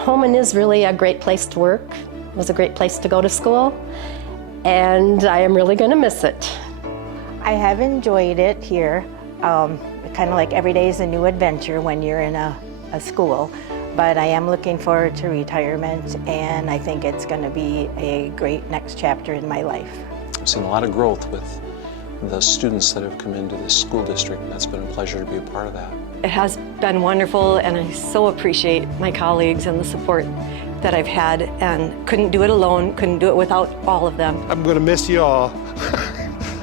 Holmen is really a great place to work. It was a great place to go to school, and I am really going to miss it. I have enjoyed it here. Kind of like every day is a new adventure when you're in a school, but I am looking forward to retirement, and I think it's going to be a great next chapter in my life. I've seen a lot of growth with the students that have come into this school district, and it's been a pleasure to be a part of that. It has been wonderful, and I so appreciate my colleagues and the support that I've had, and couldn't do it alone, couldn't do it without all of them. I'm going to miss you all.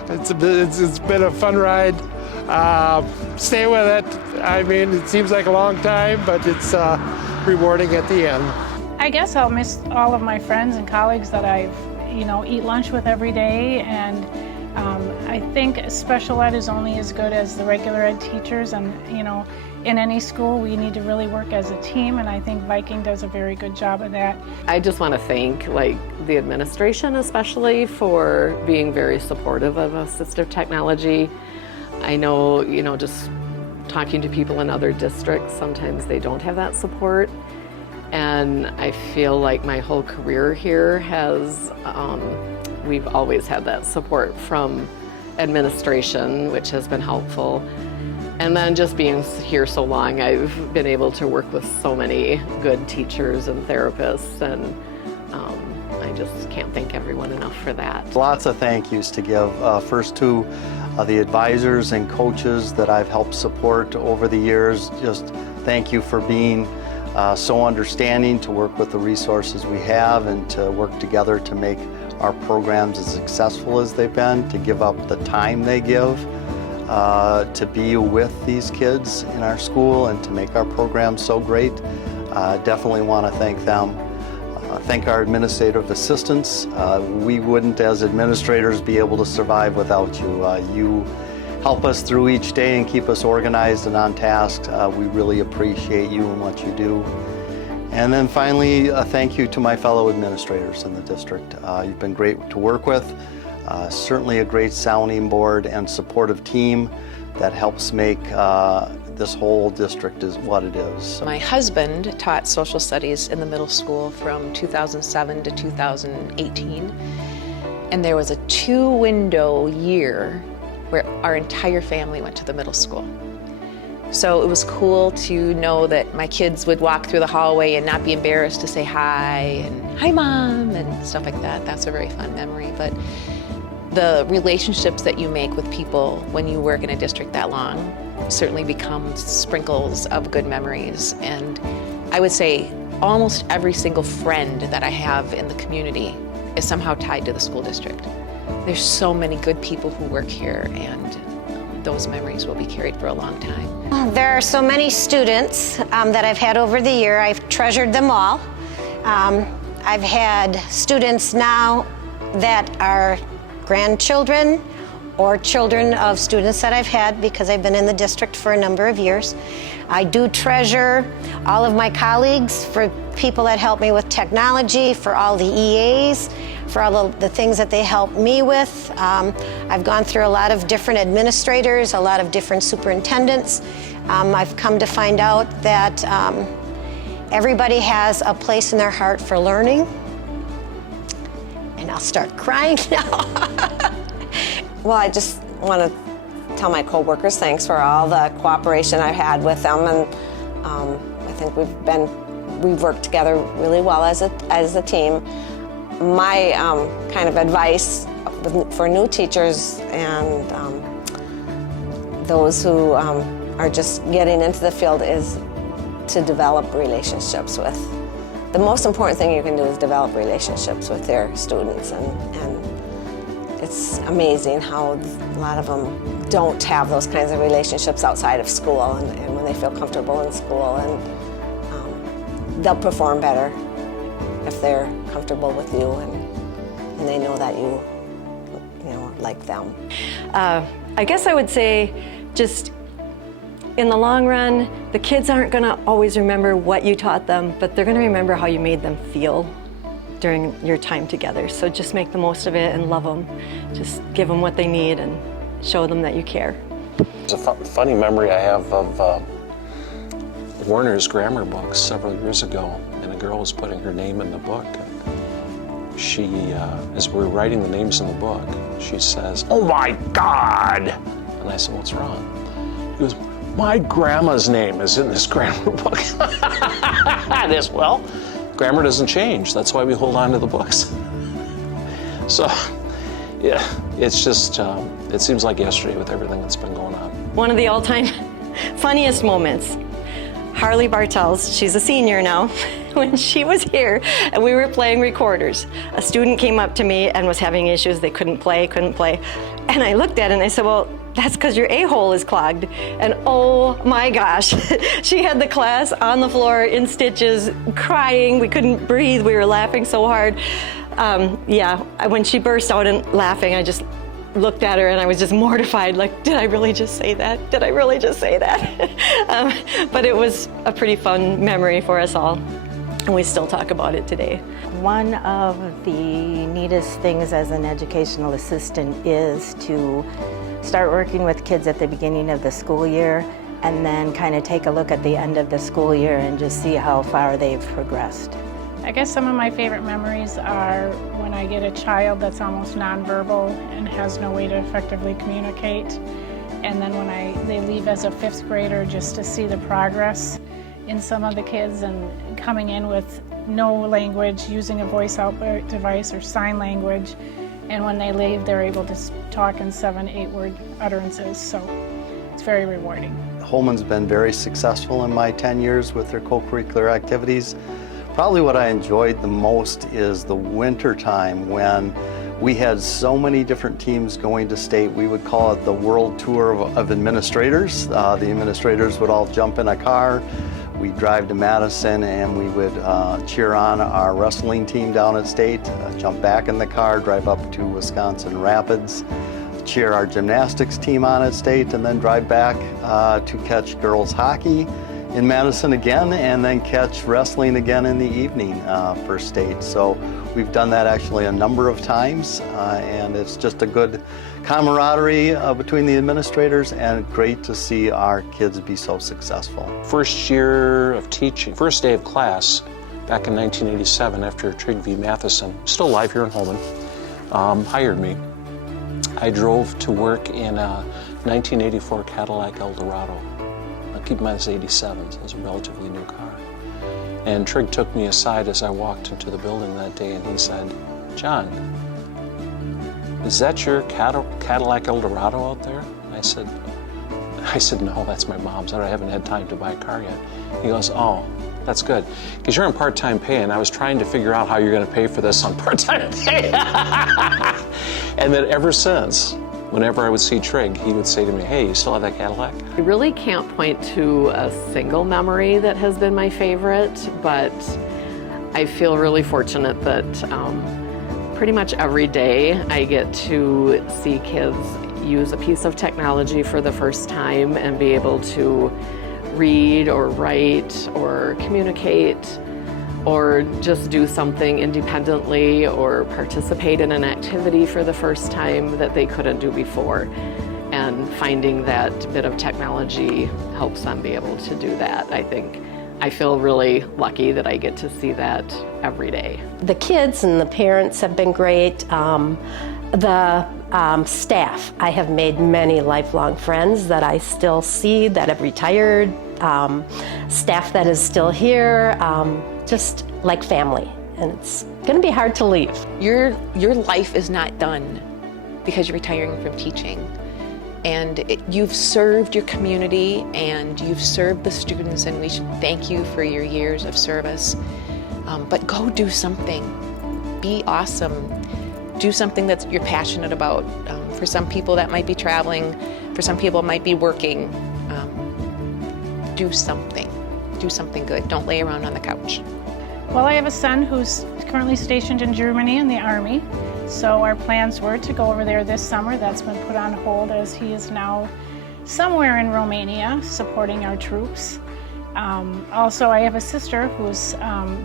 It's been a fun ride. Stay with it. I mean, it seems like a long time, but it's rewarding at the end. I guess I'll miss all of my friends and colleagues that I've, eat lunch with every day, and I think special ed is only as good as the regular ed teachers, and in any school we need to really work as a team, and I think Viking does a very good job of that. I just want to thank the administration especially for being very supportive of assistive technology. I know, just talking to people in other districts, sometimes they don't have that support. And I feel like my whole career here has, we've always had that support from administration, which has been helpful. And then just being here so long, I've been able to work with so many good teachers and therapists, and I just can't thank everyone enough for that. Lots of thank yous to give. First to the advisors and coaches that I've helped support over the years. Just thank you for being so understanding, to work with the resources we have and to work together to make our programs as successful as they've been, to give up the time they give to be with these kids in our school and to make our programs so great. Definitely want to thank them. Thank our administrative assistants. We wouldn't, as administrators, be able to survive without you. You help us through each day and keep us organized and on task. We really appreciate you and what you do. And then finally, a thank you to my fellow administrators in the district. You've been great to work with. Certainly a great sounding board and supportive team that helps make this whole district is what it is. My husband taught social studies in the middle school from 2007 to 2018. And there was a 2-window year where our entire family went to the middle school. So it was cool to know that my kids would walk through the hallway and not be embarrassed to say hi and hi mom and stuff like that. That's a very fun memory. But the relationships that you make with people when you work in a district that long certainly become sprinkles of good memories. And I would say almost every single friend that I have in the community is somehow tied to the school district. There's so many good people who work here, and those memories will be carried for a long time. There are so many students that I've had over the year. I've treasured them all. I've had students now that are grandchildren or children of students that I've had because I've been in the district for a number of years. I do treasure all of my colleagues, for people that help me with technology, for all the EAs, for all the things that they help me with. I've gone through a lot of different administrators, a lot of different superintendents. I've come to find out that everybody has a place in their heart for learning. And I'll start crying now. Well, I just want to tell my coworkers thanks for all the cooperation I've had with them, and I think we've worked together really well as a team. My kind of advice for new teachers and those who are just getting into the field is to develop relationships with. The most important thing you can do is develop relationships with your students, and it's amazing how a lot of them don't have those kinds of relationships outside of school, and when they feel comfortable in school, and they'll perform better if they're comfortable with you and they know that you like them. I guess I would say, just in the long run, the kids aren't going to always remember what you taught them, but they're going to remember how you made them feel during your time together. So just make the most of it and love them. Just give them what they need and show them that you care. It's a funny memory I have of Warner's grammar books several years ago. and a girl was putting her name in the book. And she, as we were writing the names in the book, she says, "Oh my God!" And I said, "What's wrong?" He goes, "My grandma's name is in this grammar book." And I said, "Well, grammar doesn't change. That's why we hold on to the books." So, yeah, it's just, it seems like yesterday with everything that's been going on. One of the all-time funniest moments, Harley Bartels, she's a senior now, when she was here and we were playing recorders, a student came up to me and was having issues. They couldn't play. And I looked at it and I said, "Well, that's because your a-hole is clogged." And oh my gosh, she had the class on the floor in stitches, crying. We couldn't breathe. We were laughing so hard. When she burst out and laughing, I just looked at her and I was just mortified, like, did I really just say that? Did I really just say that? But it was a pretty fun memory for us all, and we still talk about it today. One of the neatest things as an educational assistant is to start working with kids at the beginning of the school year and then kind of take a look at the end of the school year and just see how far they've progressed. I guess some of my favorite memories are when I get a child that's almost nonverbal and has no way to effectively communicate. And then when they leave as a 5th grader, just to see the progress in some of the kids and coming in with no language, using a voice output device or sign language. And when they leave, they're able to talk in 7, 8 word utterances. So it's very rewarding. Holmen's been very successful in my 10 years with their co-curricular activities. Probably what I enjoyed the most is the winter time when we had so many different teams going to state. We would call it the World Tour of Administrators. The administrators would all jump in a car. We'd drive to Madison and we would cheer on our wrestling team down at state, jump back in the car, drive up to Wisconsin Rapids, cheer our gymnastics team on at state, and then drive back to catch girls hockey in Madison again, and then catch wrestling again in the evening for state. So we've done that actually a number of times, and it's just a good camaraderie between the administrators, and great to see our kids be so successful. First year of teaching, first day of class, back in 1987, after Trigg v. Matheson, still live here in Holmen, hired me. I drove to work in a 1984 Cadillac Eldorado. Keep in mind it's 87, so it's a relatively new car. And Trigg took me aside as I walked into the building that day and he said, "John, is that your Cadillac Eldorado out there?" I said, "No, that's my mom's. I haven't had time to buy a car yet." He goes, "Oh, that's good, because you're on part-time pay, and I was trying to figure out how you're going to pay for this on part-time pay." And then ever since, whenever I would see Trigg, he would say to me, "Hey, you still have that Cadillac?" I really can't point to a single memory that has been my favorite, but I feel really fortunate that pretty much every day I get to see kids use a piece of technology for the first time and be able to read or write or communicate or just do something independently or participate in an activity for the first time that they couldn't do before. And finding that bit of technology helps them be able to do that. I feel really lucky that I get to see that every day. The kids and the parents have been great. The staff, I have made many lifelong friends that I still see that have retired, staff that is still here, just like family, and it's gonna be hard to leave. Your life is not done because you're retiring from teaching. And you've served your community and you've served the students, and we should thank you for your years of service. But go do something. Be awesome. Do something that you're passionate about. For some people that might be traveling, for some people it might be working. Do something. Do something good. Don't lay around on the couch. Well, I have a son who's currently stationed in Germany in the Army. So our plans were to go over there this summer. That's been put on hold as he is now somewhere in Romania supporting our troops. Also, I have a sister who's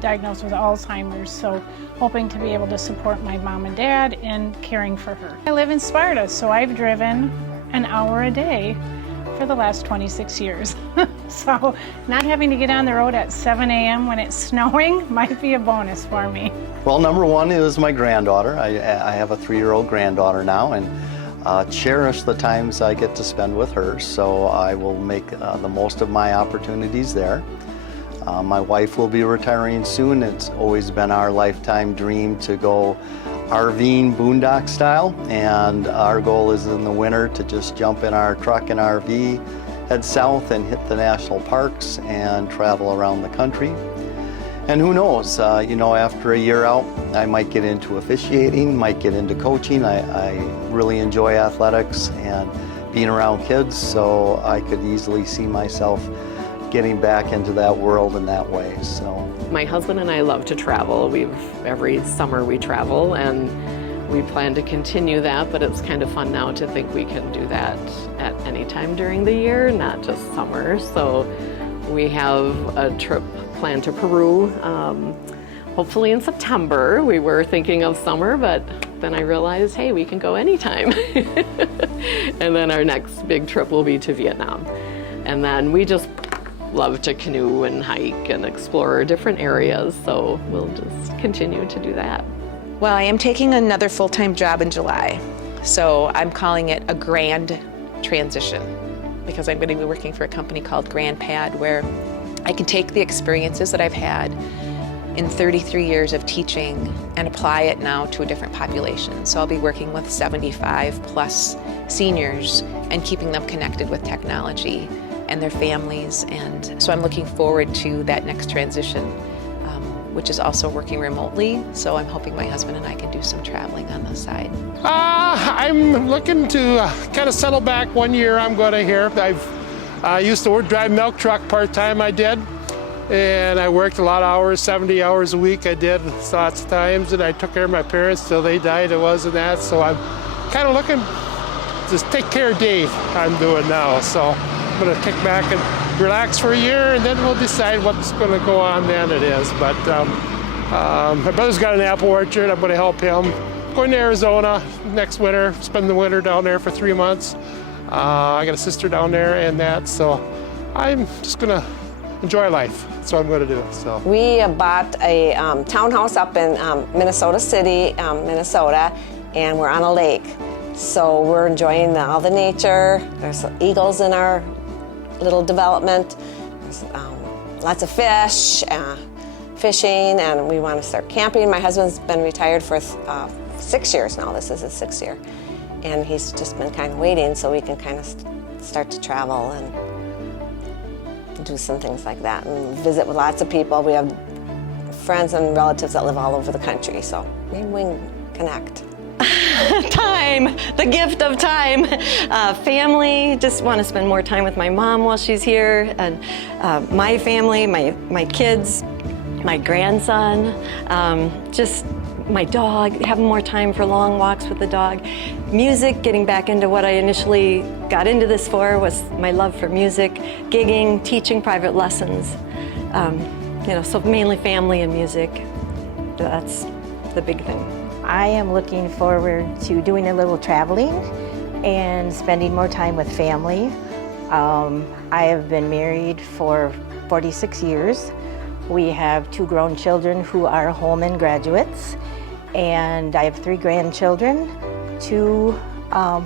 diagnosed with Alzheimer's, so hoping to be able to support my mom and dad in caring for her. I live in Sparta, so I've driven an hour a day for the last 26 years. So not having to get on the road at 7 a.m. when it's snowing might be a bonus for me. Well, number one is my granddaughter. I have a 3-year-old granddaughter now, and cherish the times I get to spend with her. So I will make the most of my opportunities there. My wife will be retiring soon. It's always been our lifetime dream to go RVing boondock style, and our goal is in the winter to just jump in our truck and RV, head south and hit the national parks and travel around the country. And who knows, after a year out, I might get into officiating, might get into coaching. I really enjoy athletics and being around kids, so I could easily see myself getting back into that world in that way. So my husband and I love to travel. Every summer we travel, and we plan to continue that, but it's kind of fun now to think we can do that at any time during the year, not just summer. So we have a trip planned to Peru, hopefully in September. We were thinking of summer, but then I realized, hey, we can go anytime. And then our next big trip will be to Vietnam. And then we just love to canoe and hike and explore different areas, so we'll just continue to do that. Well, I am taking another full-time job in July, so I'm calling it a grand transition, because I'm going to be working for a company called Grand Pad, where I can take the experiences that I've had in 33 years of teaching and apply it now to a different population. So I'll be working with 75 plus seniors and keeping them connected with technology and their families. And so I'm looking forward to that next transition, which is also working remotely. So I'm hoping my husband and I can do some traveling on the side. I'm looking to kind of settle back 1 year. I'm going to here. I used to drive milk truck part-time, I did. And I worked a lot of hours, 70 hours a week I did lots of times. And I took care of my parents till they died. It wasn't that. So I'm kind of looking to take care of Dave, I'm doing now. So I'm going to kick back and relax for a year, and then we'll decide what's going to go on then it is. But my brother's got an apple orchard. I'm going to help him. Going to Arizona next winter, spend the winter down there for 3 months. I got a sister down there and that, so I'm just going to enjoy life. That's what I'm going to do. So We bought a townhouse up in Minnesota City, Minnesota, and we're on a lake. So we're enjoying all the nature. There's eagles in our little development. There's lots of fish, fishing, and we want to start camping. My husband's been retired for 6 years now. This is his 6th year. And he's just been kind of waiting so we can kind of start to travel and do some things like that and visit with lots of people. We have friends and relatives that live all over the country, so maybe we can connect. Time, the gift of time. Family, just want to spend more time with my mom while she's here, and my family, my kids, my grandson, just my dog, having more time for long walks with the dog. Music, getting back into what I initially got into this for was my love for music, gigging, teaching private lessons. So mainly family and music. That's the big thing. I am looking forward to doing a little traveling and spending more time with family. I have been married for 46 years. We have 2 grown children who are Holmen graduates, and I have 3 grandchildren, 2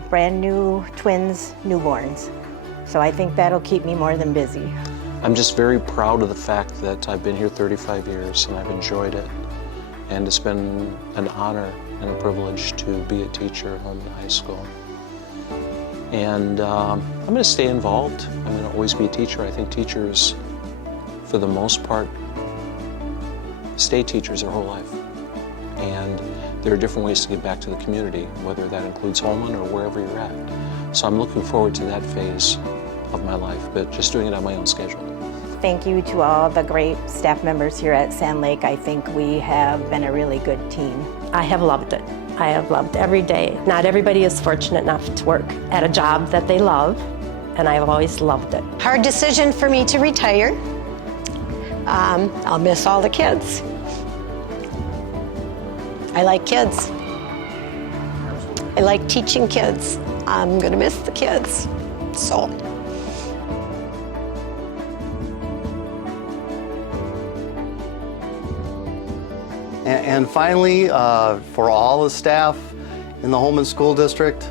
brand new twins, newborns. So I think that'll keep me more than busy. I'm just very proud of the fact that I've been here 35 years and I've enjoyed it. And it's been an honor and a privilege to be a teacher at Holmen High School. And I'm going to stay involved. I'm going to always be a teacher. I think teachers, for the most part, stay teachers their whole life. And there are different ways to get back to the community, whether that includes Holmen or wherever you're at. So I'm looking forward to that phase of my life, but just doing it on my own schedule. Thank you to all the great staff members here at Sand Lake. I think we have been a really good team. I have loved it. I have loved every day. Not everybody is fortunate enough to work at a job that they love, and I've always loved it. Hard decision for me to retire. I'll miss all the kids. I like kids. I like teaching kids. I'm gonna miss the kids. So And finally, for all the staff in the Holmen School District,